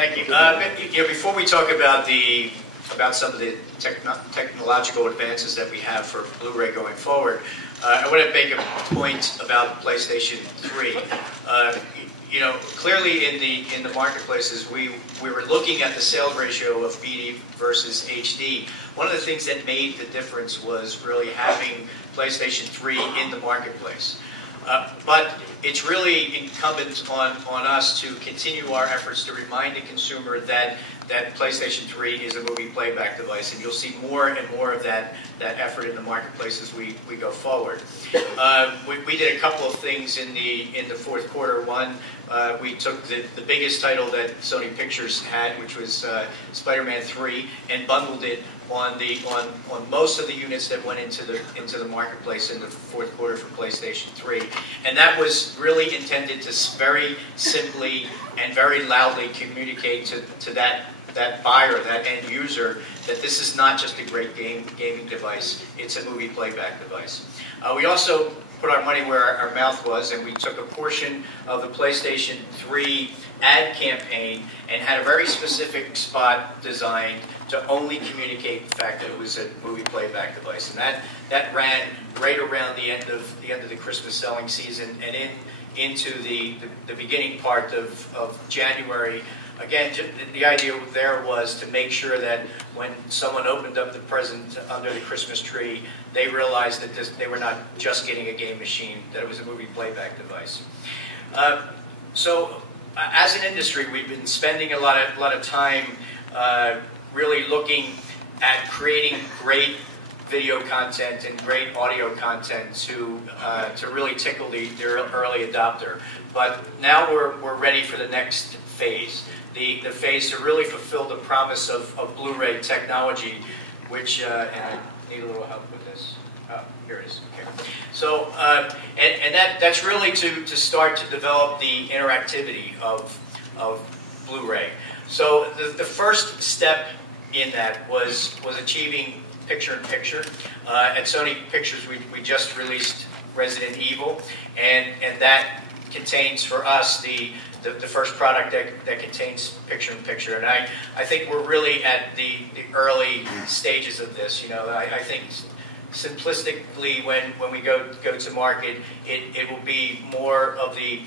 Thank you. You know, before we talk about some of the technological advances that we have for Blu-ray going forward, I want to make a point about PlayStation 3. You know, clearly in the marketplaces, we were looking at the sales ratio of BD versus HD. One of the things that made the difference was really having PlayStation 3 in the marketplace. But it's really incumbent on us to continue our efforts to remind the consumer that PlayStation 3 is a movie playback device, and you'll see more and more of that effort in the marketplace as we go forward. We did a couple of things in the fourth quarter. One, we took the biggest title that Sony Pictures had, which was Spider-Man 3, and bundled it on most of the units that went into the marketplace in the fourth quarter for PlayStation 3, and that was really intended to very simply and very loudly communicate to that buyer, that end user, that this is not just a great gaming device, it's a movie playback device. We also put our money where our mouth was, and we took a portion of the PlayStation 3 ad campaign and had a very specific spot designed to only communicate the fact that it was a movie playback device, and that ran right around the end of the Christmas selling season and into the beginning part of January. Again, the idea there was to make sure that when someone opened up the present under the Christmas tree, they realized that they were not just getting a game machine, that it was a movie playback device. So, as an industry, we've been spending a lot of time really looking at creating great video content and great audio content to really tickle the early adopter. But now we're ready for the next phase. The phase to really fulfill the promise of Blu-ray technology, which, and I need a little help with this. Oh, here it is. Okay. So, and that's really to start to develop the interactivity of Blu-ray. So the first step in that was achieving picture-in-picture. At Sony Pictures, we just released Resident Evil, and that contains for us the first product that contains picture-in-picture. And I think we're really at the early stages of this. You know, I think simplistically, when we go to market, it will be more of the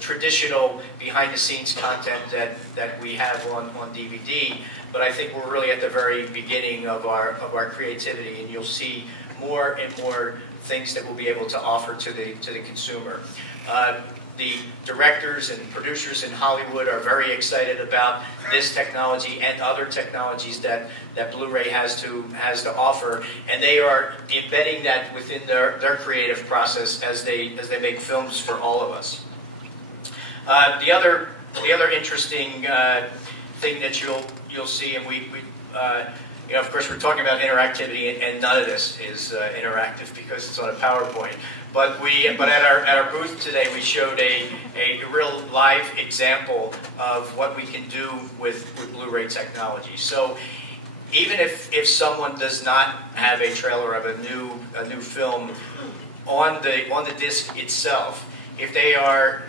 traditional behind-the-scenes content that we have on DVD. But I think we're really at the very beginning of our creativity, and you'll see more and more things that we'll be able to offer to the consumer. The directors and producers in Hollywood are very excited about this technology and other technologies that Blu-ray has to offer, and they are embedding that within their creative process as they make films for all of us. The other interesting thing that you'll see, and you know, of course, we're talking about interactivity, and none of this is interactive because it's on a PowerPoint. But at our booth today, we showed a real live example of what we can do with Blu-ray technology. So even if someone does not have a trailer of a new film on the disc itself, if they are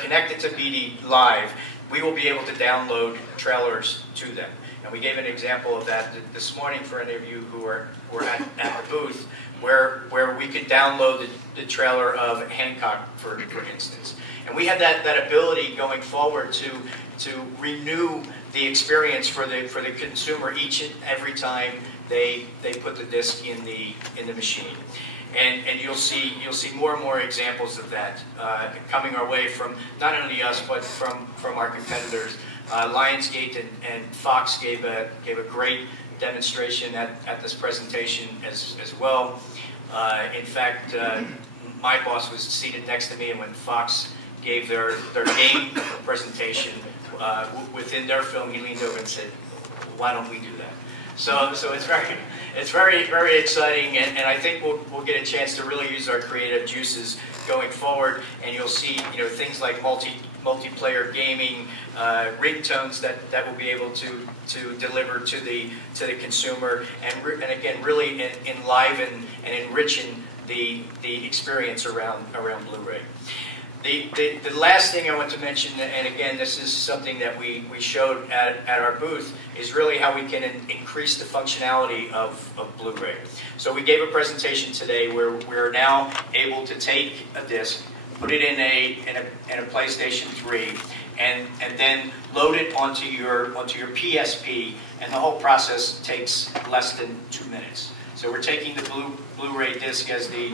connected to BD Live, we will be able to download trailers to them. And we gave an example of that this morning for any of you who were at the booth, where we could download the trailer of Hancock, for instance. And we have that ability going forward to renew the experience for the consumer each and every time they put the disc in the machine. And you'll see more and more examples of that coming our way from not only us but from our competitors. Lionsgate and Fox gave a great demonstration at this presentation as well. In fact, my boss was seated next to me, and when Fox gave their game presentation within their film, he leaned over and said, "Why don't we do that?" So it's very exciting, and I think we'll get a chance to really use our creative juices going forward, and you'll see things like multiplayer gaming, ringtones that will be able to deliver to the consumer, and again really enliven and enrichen the experience around Blu-ray. The last thing I want to mention, and again, this is something that we showed at our booth, is really how we can increase the functionality of Blu-ray. So we gave a presentation today where we're now able to take a disc, put it in a PlayStation 3, and then load it onto your PSP, and the whole process takes less than 2 minutes. So we're taking the Blu-ray disc as the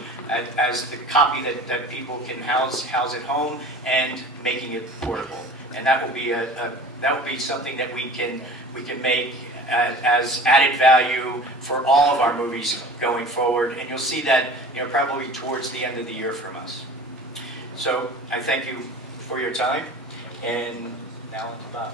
copy that people can house at home and making it portable. And that will be something that we can make as added value for all of our movies going forward. And you'll see that, you know, probably towards the end of the year from us. So I thank you for your time, and now on to Bob.